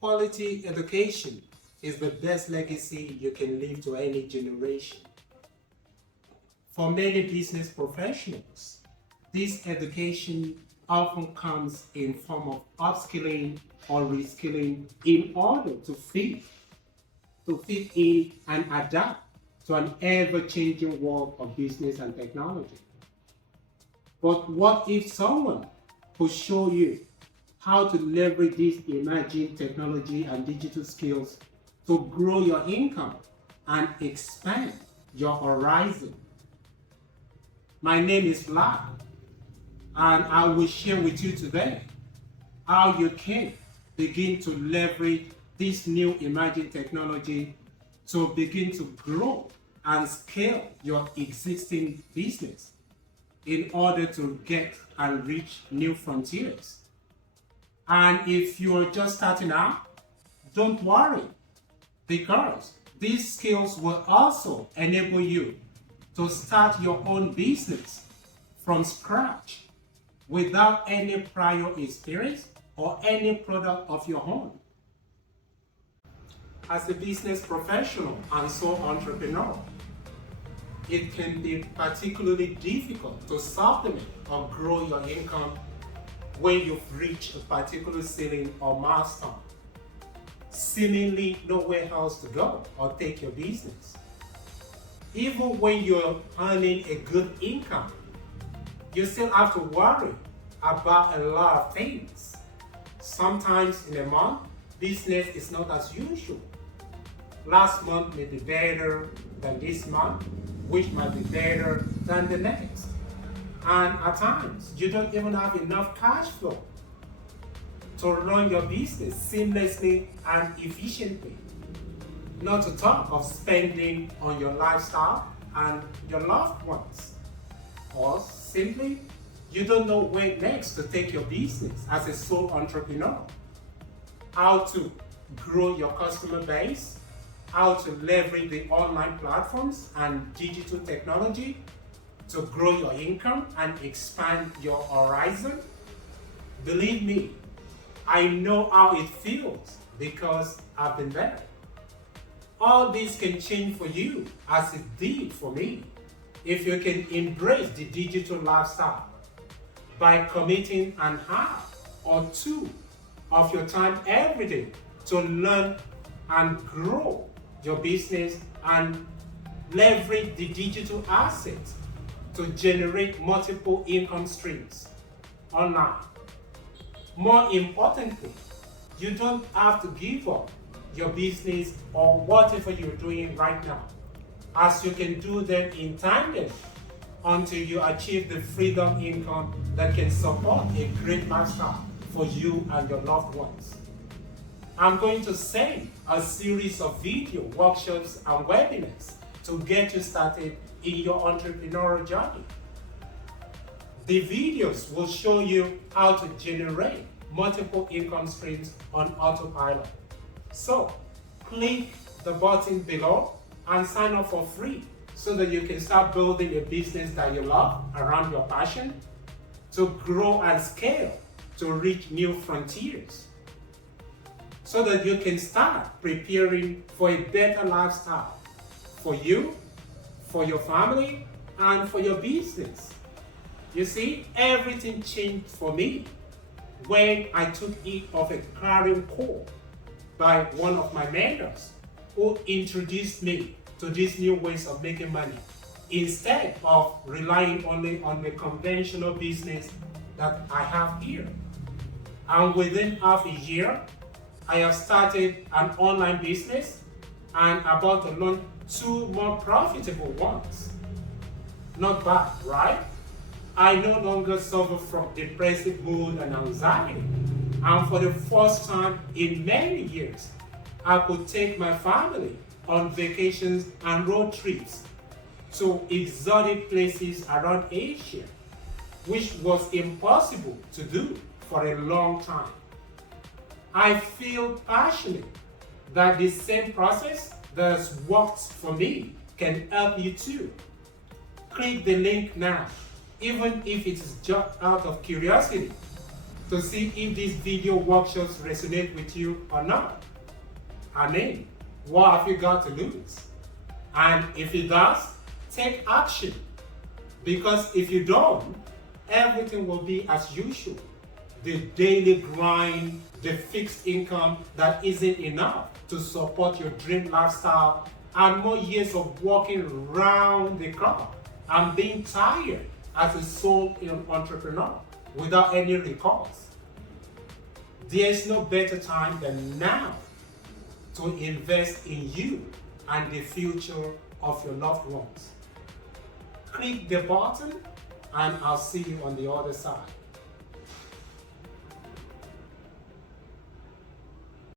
Quality education is the best legacy you can leave to any generation. For many business professionals, this education often comes in form of upskilling or reskilling in order to fit in and adapt to an ever-changing world of business and technology. But what if someone could show you how to leverage these emerging technology and digital skills to grow your income and expand your horizon? My name is Vlad, and I will share with you today how you can begin to leverage this new emerging technology to begin to grow and scale your existing business in order to get and reach new frontiers. And if you're just starting out, don't worry, because these skills will also enable you to start your own business from scratch without any prior experience or any product of your own. As a business professional and sole entrepreneur, it can be particularly difficult to supplement or grow your income when you've reached a particular ceiling or milestone, seemingly nowhere else to go or take your business. Even when you're earning a good income, you still have to worry about a lot of things. Sometimes in a month, business is not as usual. Last month may be better than this month, which might be better than the next. And at times, you don't even have enough cash flow to run your business seamlessly and efficiently. Not to talk of spending on your lifestyle and your loved ones. Or simply, you don't know where next to take your business as a sole entrepreneur. How to grow your customer base, how to leverage the online platforms and digital technology to grow your income and expand your horizon. Believe me, I know how it feels because I've been there. All this can change for you as it did for me if you can embrace the digital lifestyle by committing an hour or two of your time every day to learn and grow your business and leverage the digital assets to generate multiple income streams online. More importantly, you don't have to give up your business or whatever you're doing right now, as you can do them in tandem until you achieve the freedom income that can support a great lifestyle for you and your loved ones. I'm going to send a series of video workshops and webinars to get you started in your entrepreneurial journey. The videos will show you how to generate multiple income streams on autopilot. So, click the button below and sign up for free so that you can start building a business that you love around your passion to grow and scale to reach new frontiers, so that you can start preparing for a better lifestyle for you, for your family, and for your business. You see, everything changed for me when I took it of a clarion call by one of my mentors who introduced me to these new ways of making money instead of relying only on the conventional business that I have here. And within half a year, I have started an online business and about to launch 2 more profitable ones. Not bad, right? I no longer suffer from depressive mood and anxiety. And for the first time in many years, I could take my family on vacations and road trips to exotic places around Asia, which was impossible to do for a long time. I feel passionate that the same process that has worked for me can help you too. Click the link now, even if it is just out of curiosity, to see if these video workshops resonate with you or not. I mean, what have you got to lose? And if it does, take action. Because if you don't, everything will be as usual. The daily grind, the fixed income that isn't enough to support your dream lifestyle, and more years of walking round the clock and being tired as a sole entrepreneur without any recourse. There is no better time than now to invest in you and the future of your loved ones. Click the button and I'll see you on the other side.